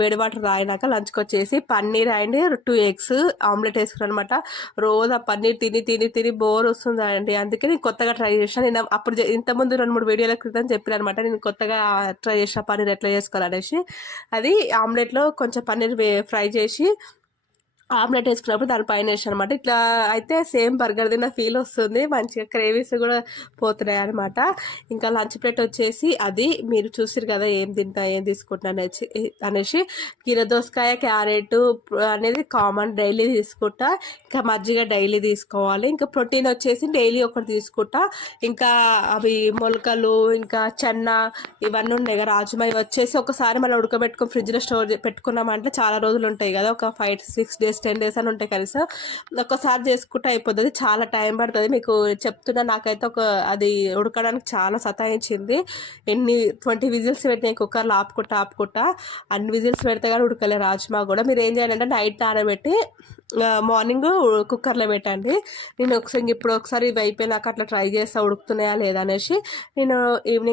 వేడి వాటర్ తాగినాక లంచ్కి వచ్చేసి పన్నీర్ అండ్ 2 ఎగ్స్ ఆమ్లెట్ వేసుకున్నాను అనమాట. రోజు ఆ పన్నీర్ తిని తిని తిని బోర్ వస్తుంది అండి. అందుకే నేను కొత్తగా ట్రై చేశాను. నేను అప్పుడు ఇంతకుముందు 2-3 వీడియోల క్రితం చెప్పాను అనమాట. నేను కొత్తగా ట్రై చేసిన పన్నీర్ ఎట్లా చేసుకోవాలనేసి. అది ఆమ్లెట్లో కొంచెం పన్నీర్ ఫ్రై చేసి ఆమ్లెట్ వేసుకున్నప్పుడు దానిపైన వేసాను అనమాట. ఇట్లా అయితే సేమ్ బర్గర్ తిన్న ఫీల్ వస్తుంది, మంచిగా క్రేవీస్ కూడా పోతున్నాయి అనమాట. ఇంకా లంచ్ ప్లేట్ వచ్చేసి అది మీరు చూసిరు కదా ఏం తింటా ఏం తీసుకుంటున్నా అనేసి కీర దోసకాయ క్యారెట్ అనేది కామన్ డైలీ తీసుకుంటా. ఇంకా మజ్జిగ డైలీ తీసుకోవాలి. ఇంకా ప్రోటీన్ వచ్చేసి డైలీ ఒకటి తీసుకుంటా. ఇంకా అవి మొలకలు ఇంకా చెన్న ఇవన్నీ ఉన్నాయి కదా రాజ్మా, ఇవి వచ్చేసి ఒకసారి మనం ఉడకబెట్టుకుని ఫ్రిడ్జ్లో స్టోర్ పెట్టుకున్నామంటే చాలా రోజులు ఉంటాయి కదా, ఒక 5-6 days 10 days అని ఉంటాయి కనీసం. ఒక్కసారి చేసుకుంటే అయిపోతుంది, చాలా టైం పడుతుంది. మీకు చెప్తున్నా, నాకైతే అది ఉడకడానికి చాలా సతాయించింది. 20 విజిల్స్ పెట్టినాయి కుక్కర్లో ఆపుకుంటా అన్ని విజిల్స్ పెడితే కానీ ఉడకలే రాజ్మా కూడా. మీరు ఏం చేయాలంటే నైట్ నానబెట్టి మార్నింగ్ కుక్కర్లో పెట్టండి. నేను ఇప్పుడు ఒకసారి ఇవి అయిపోయినాక అట్లా ట్రై చేస్తా ఉడుకుతున్నాయా లేదా అనేసి. నేను ఈవినింగ్